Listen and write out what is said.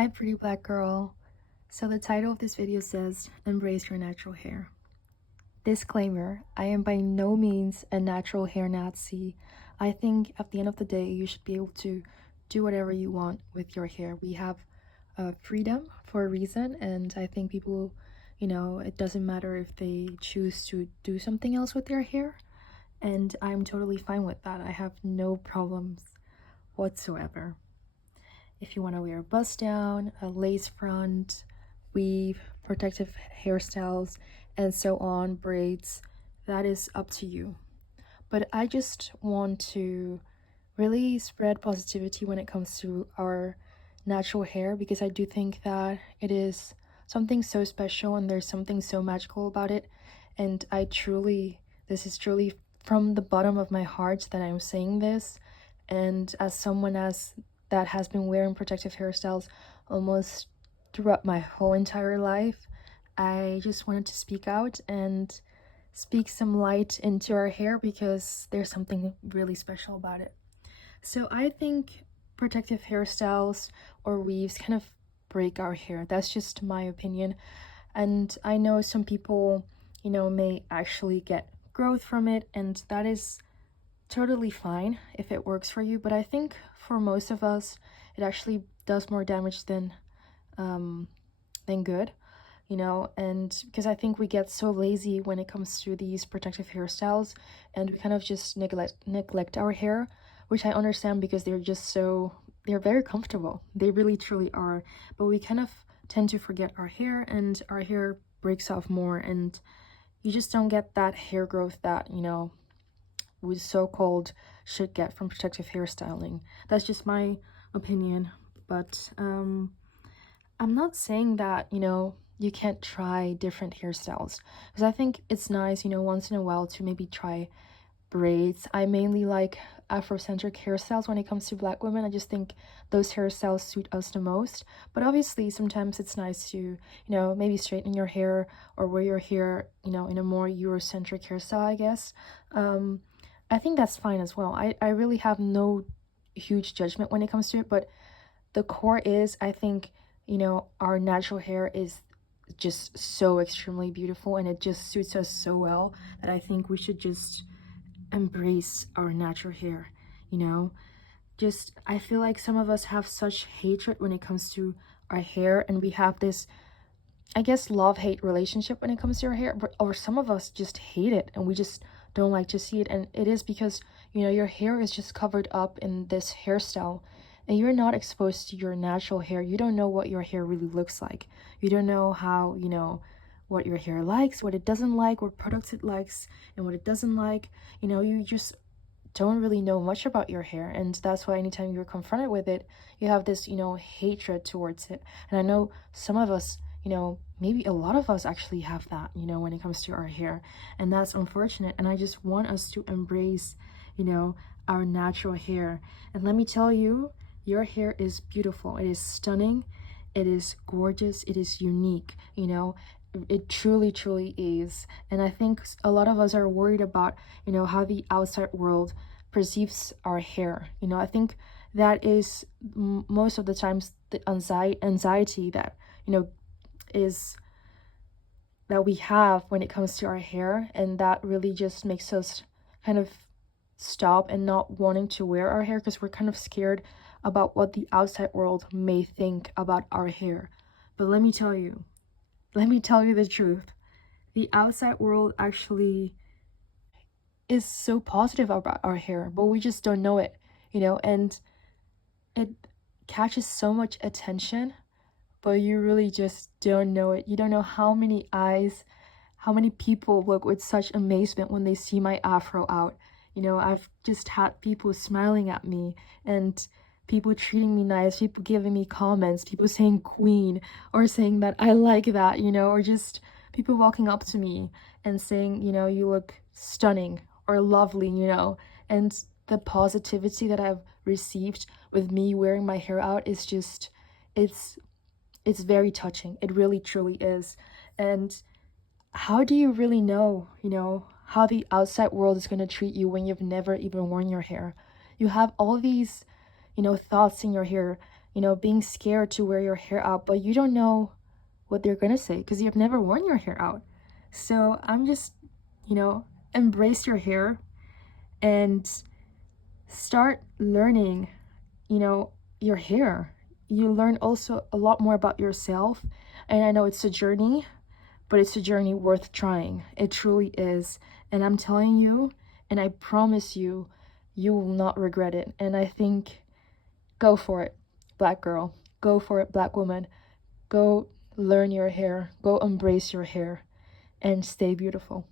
Hi, pretty black girl. So the title of this video says, Embrace Your Natural Hair. Disclaimer, I am by no means a natural hair Nazi. I think at the end of the day, you should be able to do whatever you want with your hair. We have freedom for a reason, and I think people, it doesn't matter if they choose to do something else with their hair, and I'm totally fine with that. I have no problems whatsoever. If you want to wear a bust down, a lace front, weave, protective hairstyles, and so on, braids, that is up to you. But I just want to really spread positivity when it comes to our natural hair, because I do think that it is something so special and there's something so magical about it. And this is truly from the bottom of my heart that I'm saying this. And as someone that has been wearing protective hairstyles almost throughout my whole entire life, I just wanted to speak out and speak some light into our hair because there's something really special about it. So I think protective hairstyles or weaves kind of break our hair. That's just my opinion. And I know some people, may actually get growth from it, and that is totally fine if it works for you. But I think for most of us, it actually does more damage than good, and because I think we get so lazy when it comes to these protective hairstyles, and we kind of just neglect our hair, which I understand because they're very comfortable. They really truly are. But we kind of tend to forget our hair, and our hair breaks off more, and you just don't get that hair growth that, we so-called should get from protective hairstyling. That's just my opinion. But I'm not saying that, you can't try different hairstyles, because I think it's nice, once in a while to maybe try braids. I mainly like Afrocentric hairstyles when it comes to black women. I just think those hairstyles suit us the most. But obviously, sometimes it's nice to, maybe straighten your hair or wear your hair, in a more Eurocentric hairstyle, I guess. I think that's fine as well. I really have no huge judgment when it comes to it, but the core is, I think, our natural hair is just so extremely beautiful, and it just suits us so well that I think we should just embrace our natural hair. Just I feel like some of us have such hatred when it comes to our hair, and we have this, I guess, love-hate relationship when it comes to our hair, or some of us just hate it and we just don't like to see it. And it is because, your hair is just covered up in this hairstyle, and you're not exposed to your natural hair. You don't know what your hair really looks like. You don't know how, what your hair likes, what it doesn't like, what products it likes, and what it doesn't like. You just don't really know much about your hair, and that's why anytime you're confronted with it, you have this, hatred towards it. And I know some of us, maybe a lot of us actually have that, when it comes to our hair, and that's unfortunate. And I just want us to embrace, our natural hair. And let me tell you, your hair is beautiful. It is stunning. It is gorgeous. It is unique, it truly, truly is. And I think a lot of us are worried about, how the outside world perceives our hair. I think that is most of the times the anxiety that, is that we have when it comes to our hair, and that really just makes us kind of stop and not wanting to wear our hair, because we're kind of scared about what the outside world may think about our hair. But let me tell you the truth. The outside world actually is so positive about our hair, but we just don't know it, and it catches so much attention, but you really just don't know it. You don't know how many eyes, how many people look with such amazement when they see my afro out. I've just had people smiling at me, and people treating me nice, people giving me comments, people saying queen, or saying that I like that, or just people walking up to me and saying, you look stunning or lovely, and the positivity that I've received with me wearing my hair out is just, it's very touching. It really truly is. And how do you really know, how the outside world is going to treat you when you've never even worn your hair? You have all these, thoughts in your hair, you know, being scared to wear your hair out, but you don't know what they're gonna say because you've never worn your hair out. So I'm just, you know, embrace your hair and start learning, you know, your hair. You learn also a lot more about yourself. And I know it's a journey, but it's a journey worth trying. It truly is. And I'm telling you, and I promise you, you will not regret it. And I think go for it, black girl. Go for it, black woman. Go learn your hair. Go embrace your hair and stay beautiful.